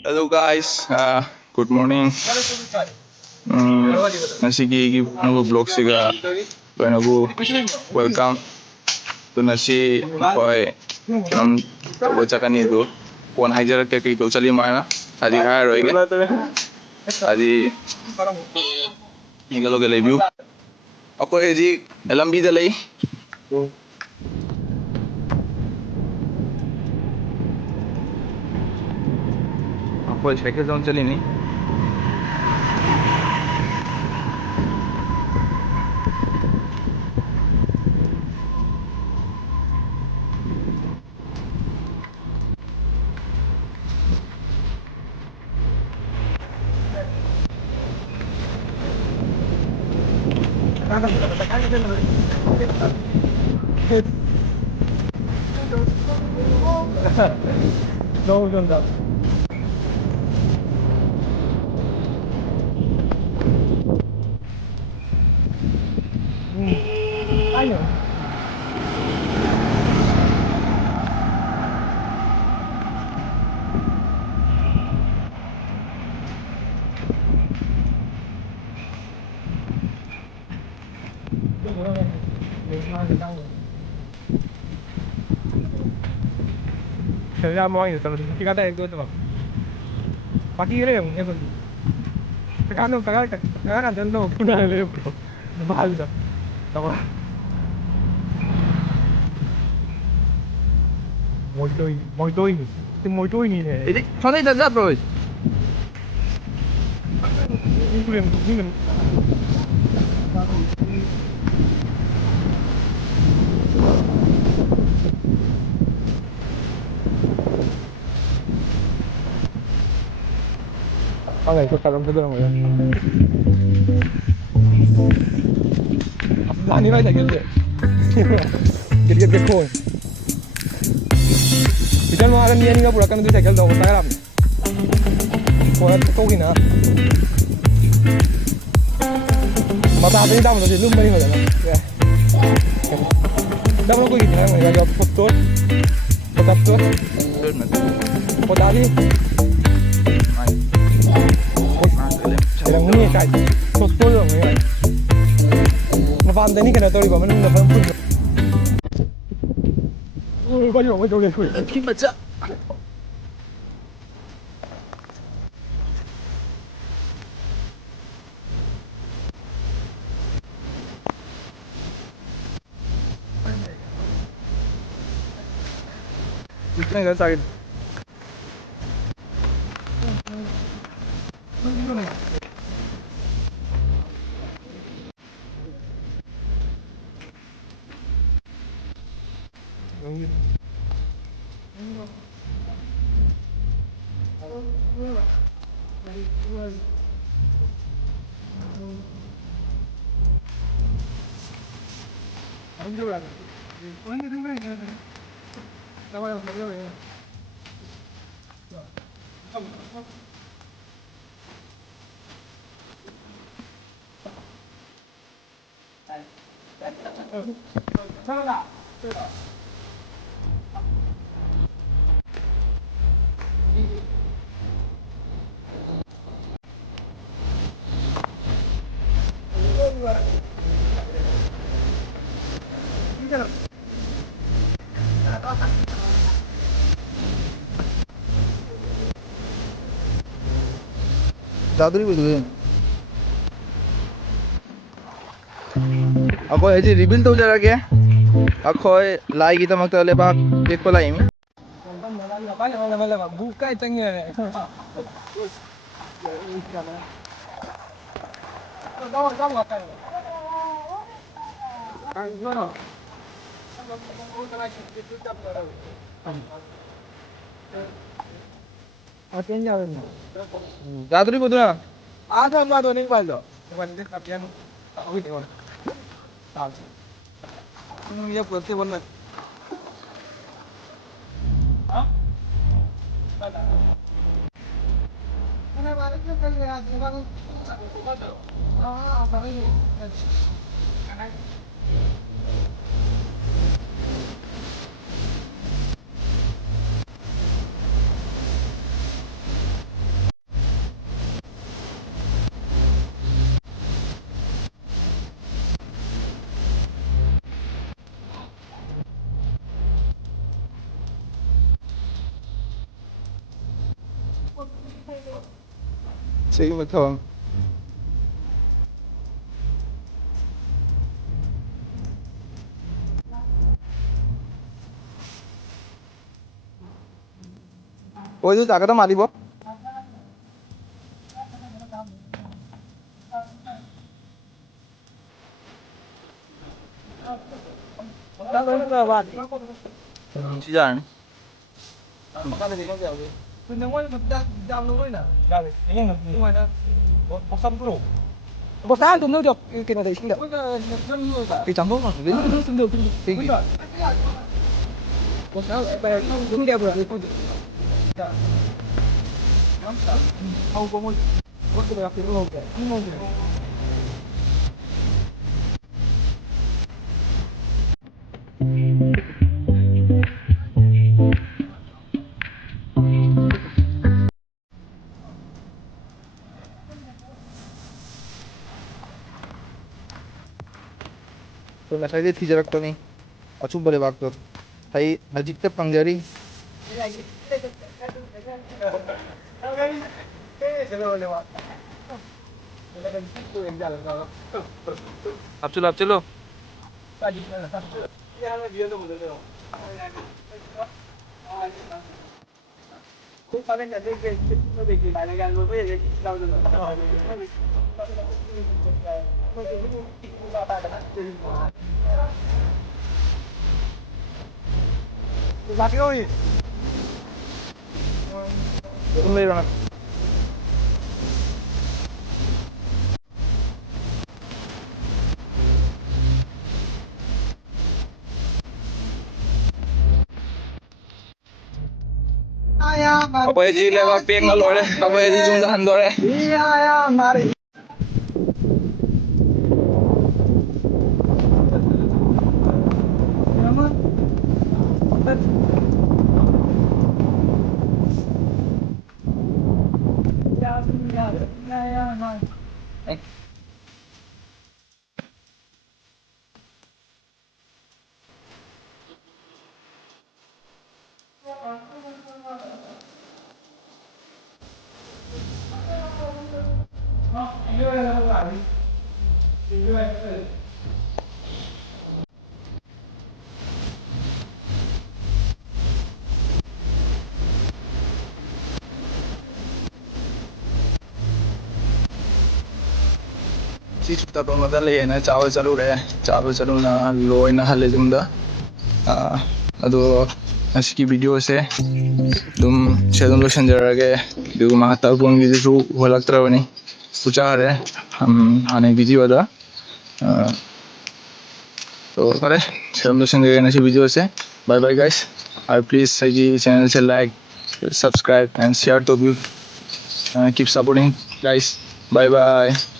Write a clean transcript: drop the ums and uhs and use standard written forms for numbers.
Hello guys, good morning. Nasigi nagu vlog siga nagu welcome to nasi koi bacakan itu puan hajar ke itu cali mana tadi hai roi ke tadi ini kalau ke review aku ini dalam bida lagi aku cycle down cali ni No, no, no. Ayo. Saya mau itu terus. Kita ada itu tuh. Pagi ini yang itu. Sekarang sekarang ada no kuna le bro. Mahal dah. Tahu. Moi doi ni. Itu moi doi ni ni. ini sana itu ada bro Ini Oke, ikut dalam ke dalam ya. Nah, ini aja gitu. Jadi kau. Kita mau akan dia ni nggak pura kan itu cycle dong, saya ram. Pura kau gini na. Mata apa ni dalam tu belum beri macam mana. Ya. Dalam kau gini na, mereka jawab foto, foto, foto ni. Ilang ni kay foto lang yan. Mafanda ni kana tori ba man na fan pun. Oi, ba yo, ba yo le. gimana Kita nggak sakit. Daduri betul. Ako aja rebuild tuh jarak ya. Ako lagi kita makta lepak cek pola ini. Buka itu ni. Atin jauh ni. Daduri betul na. Ada mah tu ni baldo. Wanda kapian. Aku ni orang. Tahu. Ini dia putih warna. Ah? Mana baru tu kalau ada baru. Ah, baru ni. Sige magtawang. ওই যে টাকাটা মারিব Siyan. Basta tụi nó được cái này sinh được cái chẳng có gì sinh được cái gì basta về cũng đẹp rồi không có một cái đẹp thì không được không được So nasa edit hijarak to ni. Achum bale bak to. Thai najik te pangjari. Up chalo. Lagi oi. Meron na. Apa ya ji lewa peng ngalore. Apa ya ji jumlah handore. Iya ya mari. Sis tapos madali na चावल चालू na loy na hale jumda ado asiki video se dum sedum lo sanjarage du mahata pun video su holak trawani pucha re ham ane video da तो अरे sedum lo sanjarage na si video se bye bye guys please saji channel se like subscribe and share to view keep supporting guys bye bye